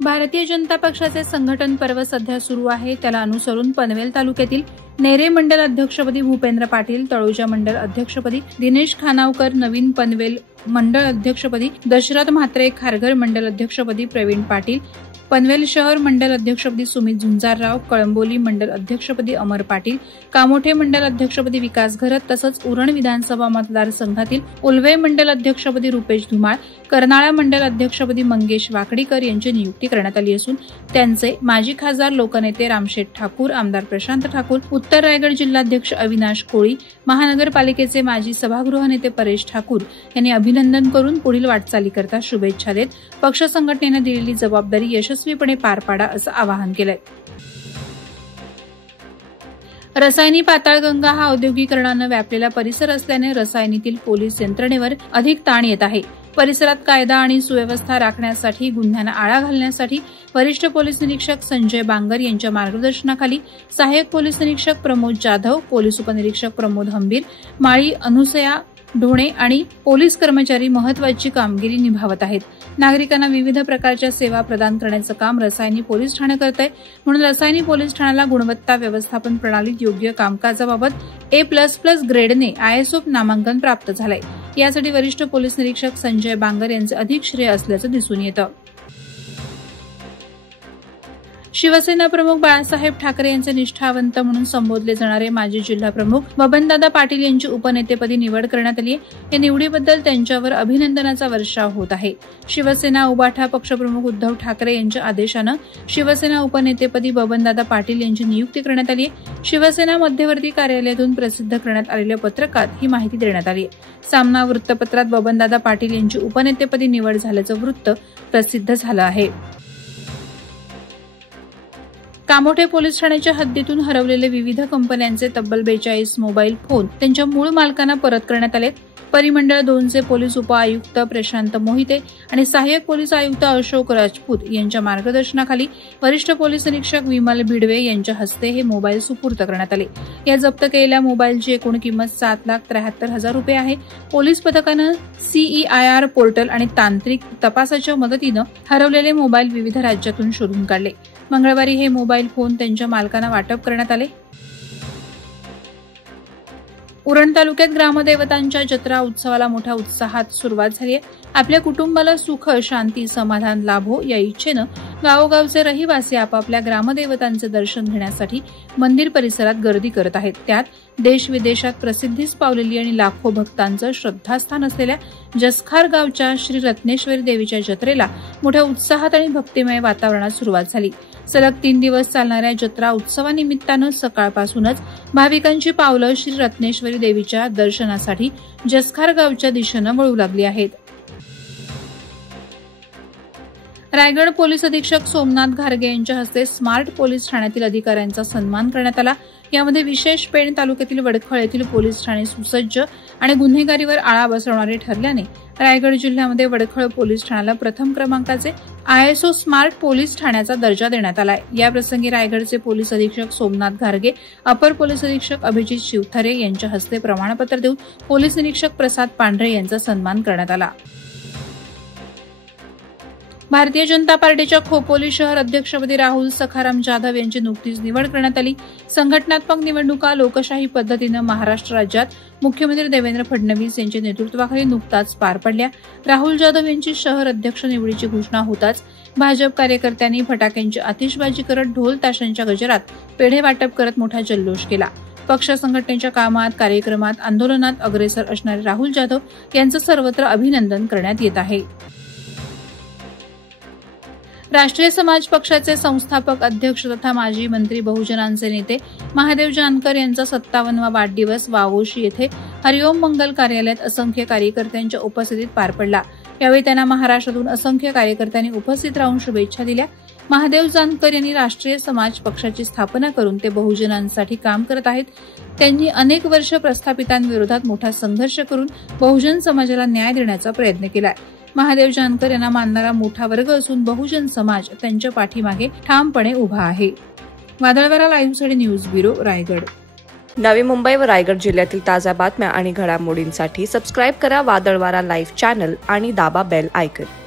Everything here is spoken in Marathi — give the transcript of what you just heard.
भारतीय जनता पक्षाचे संघटन पर्व सध्या सुरू आहे. त्याला अनुसरून पनवेल तालुक्यातील नेरे मंडल अध्यक्षपदी भूपेंद्र पाटील, तळोजा मंडल अध्यक्षपदी दिनेश खानावकर, नवीन पनवेल मंडळ अध्यक्षपदी दशरथ म्हात्रे, खारघर मंडल अध्यक्षपदी प्रवीण पाटील, पनवेल शहर मंडल अध्यक्षपदी सुमित झुंजारराव, कळंबोली मंडल अध्यक्षपदी अमर पाटील, कामोठे मंडल अध्यक्षपदी विकास घरत तसंच उरण विधानसभा मतदारसंघातील उल्वे मंडल अध्यक्षपदी रुपेश धुमाळ, कर्नाळा मंडल अध्यक्षपदी मंगेश वाकडीकर यांची नियुक्ती करण्यात आली असून त्यांचे माजी खासदार लोकनेते रामशेठ ठाकूर, आमदार प्रशांत ठाकूर, उत्तर रायगड जिल्हाध्यक्ष अविनाश कोळी, महानगरपालिकेचे माजी सभागृह नेते परेश ठाकूर यांनी अभिनंदन करून पुढील वाटचालीकरता शुभेच्छा देत पक्ष संघटनेने दिलेली जबाबदारी यशस्वीपणे पार पाडा असं आवाहन केलंय. रसायनी पाताळगंगा हा औद्योगिकरणानं व्यापलेला परिसर असल्याने रसायनीतील पोलीस यंत्रणेवर अधिक ताण येत आहे. परिसरात कायदा आणि सुव्यवस्था राखण्यासाठी गुन्ह्यांना आळा घालण्यासाठी वरिष्ठ पोलीस निरीक्षक संजय बांगर यांच्या मार्गदर्शनाखाली सहाय्यक पोलीस निरीक्षक प्रमोद जाधव, पोलीस उपनिरीक्षक प्रमोद हंबीर, माळी अनुसया ढोणे आणि पोलीस कर्मचारी महत्वाची कामगिरी निभावत आहेत. नागरिकांना विविध प्रकारच्या सेवा प्रदान करण्याचं काम रसायनी पोलीस ठाणे करत आहे. म्हणून रसायनी पोलीस ठाण्याला गुणवत्ता व्यवस्थापन प्रणालीत योग्य कामकाजाबाबत A++ ग्रेडने ISO नामांकन प्राप्त झालंय. यासाठी वरिष्ठ पोलीस निरीक्षक संजय बांगर यांचे अधिक श्रेय असल्याचं दिसून येतं. शिवसेना प्रमुख बाळासाहेब ठाकरे यांचे निष्ठावंत म्हणून संबोधले जाणारे माजी जिल्हाप्रमुख बबनदादा पाटील यांची उपनेतेपदी निवड करण्यात आली आहे. या निवडीबद्दल त्यांच्यावर अभिनंदनाचा वर्षाव होत आहे. शिवसेना उबाठा पक्षप्रमुख उद्धव ठाकरे यांच्या आदेशानं शिवसेना उपनेतेपदी बबनदादा पाटील यांची नियुक्ती करण्यात आली आहे. शिवसेना मध्यवर्ती कार्यालयातून प्रसिद्ध करण्यात आलेल्या पत्रकात ही माहिती देण्यात आली आहे. सामना वृत्तपत्रात बबनदादा पाटील यांची उपनेतेपदी निवड झाल्याचं वृत्त प्रसिद्ध झालं आहे. कामोठे पोलीस ठाण्याच्या हद्दीतून हरवलेले विविध कंपन्यांचे तब्बल 42 मोबाईल फोन त्यांच्या मूळ मालकांना परत करण्यात आले. परिमंडळ 2चे पोलीस उपआयुक्त प्रशांत मोहिते आणि सहाय्यक पोलीस आयुक्त अशोक राजपूत यांच्या मार्गदर्शनाखाली वरिष्ठ पोलीस निरीक्षक विमल भिडवे यांच्या हस्ते हे मोबाईल सुपूर्द करण्यात आले. या जप्त केलेल्या मोबाईलची एकूण किंमत 7,73,000 रुपये आहे. पोलीस पथकानं CEIR पोर्टल आणि तांत्रिक तपासाच्या मदतीनं हरवलेले मोबाईल विविध राज्यातून शोधून काढले. मंगळवारी हे मोबाईल फोन त्यांच्या मालकांना वाटप करण्यात आले. उरण तालुक्यात ग्रामदेवतांच्या जत्रा उत्सवाला मोठ्या उत्साहात सुरुवात झाली आहे. आपल्या कुटुंबाला सुख, शांती, समाधान लाभो या इच्छेनं गावोगावचे रहिवासी आपापल्या ग्रामदेवतांचे दर्शन घेण्यासाठी मंदिर परिसरात गर्दी करत आहेत. त्यात देश विदेशात प्रसिद्धीस पावलेली आणि लाखो भक्तांचं श्रद्धास्थान असलेल्या जसखार गावच्या श्री रत्नेश्वरी देवीच्या जत्रेला मोठ्या उत्साहात आणि भक्तिमय वातावरणात सुरुवात झाली. सलग 3 दिवस चालणाऱ्या जत्रा उत्सवानिमित्तानं सकाळपासूनच भाविकांची पावलं श्री रत्नेश्वरी देवीच्या दर्शनासाठी जसखार गावच्या दिशेनं वळू लागली आहेत. रायगड पोलीस अधीक्षक सोमनाथ घारगे यांच्या हस्ते स्मार्ट पोलीस ठाण्यातील अधिकाऱ्यांचा सन्मान करण्यात आला. यामध्ये विशेष पेण तालुक्यातील वडखळ येथील पोलीस ठाणे सुसज्ज आणि गुन्हेगारीवर आळा बसवणारे ठरल्याने रायगड जिल्ह्यामध्ये वडखळ पोलीस ठाण्याला प्रथम क्रमांकाचे ISO स्मार्ट पोलीस ठाण्याचा दर्जा देण्यात आला आहे. याप्रसंगी रायगडचे पोलीस अधीक्षक सोमनाथ घारगे, अपर पोलीस अधीक्षक अभिजित शिवथरे यांच्या हस्ते प्रमाणपत्र देऊन पोलीस निरीक्षक प्रसाद पांढरे यांचा सन्मान करण्यात आला. भारतीय जनता पार्टीच्या खोपोली शहर अध्यक्षपदी राहुल सखाराम जाधव यांची नुकतीच निवड करण्यात आली. संघटनात्मक निवडणुका लोकशाही पद्धतीनं महाराष्ट्र राज्यात मुख्यमंत्री देवेंद्र फडणवीस यांच्या नेतृत्वाखाली नुकताच पार पडल्या. राहुल जाधव यांची शहर अध्यक्ष निवडीची घोषणा होताच भाजप कार्यकर्त्यांनी फटाक्यांची आतिषबाजी करत ढोल ताशांच्या गजरात पेढे वाटप करत मोठा जल्लोष केला. पक्ष संघटनेच्या कामात, कार्यक्रमात, आंदोलनात अग्रेसर असणारे राहुल जाधव यांचं सर्वत्र अभिनंदन करण्यात येत आहे. राष्ट्रीय समाज पक्षाचे संस्थापक अध्यक्ष तथा माजी मंत्री बहुजनांचे नेते महादेव जानकर यांचा 57वा वाढदिवस वावोशी येथे हरिओम मंगल कार्यालयात असंख्य कार्यकर्त्यांच्या उपस्थितीत पार पडला. यावेळी त्यांना महाराष्ट्रातून असंख्य कार्यकर्त्यांनी उपस्थित राहून शुभेच्छा दिल्या. महादेव जानकर यांनी राष्ट्रीय समाज पक्षाची स्थापना करून ते बहुजनांसाठी काम करत आहेत. त्यांनी अनेक वर्ष प्रस्थापितांविरोधात मोठा संघर्ष करून बहुजन समाजाला न्याय देण्याचा प्रयत्न केला. महादेव जानकर यांना मानणारा मोठा वर्ग असून बहुजन समाज त्यांच्या पाठीमागे ठामपणे उभा आहे. वादळवारा लाईव्हसाठी न्यूज ब्युरो, रायगड. नवी मुंबई व रायगड जिल्ह्यातील ताज्या बातम्या आणि घडामोडींसाठी सबस्क्राईब करा वादळवारा लाईव्ह चॅनल आणि दाबा बेल आयकॉन.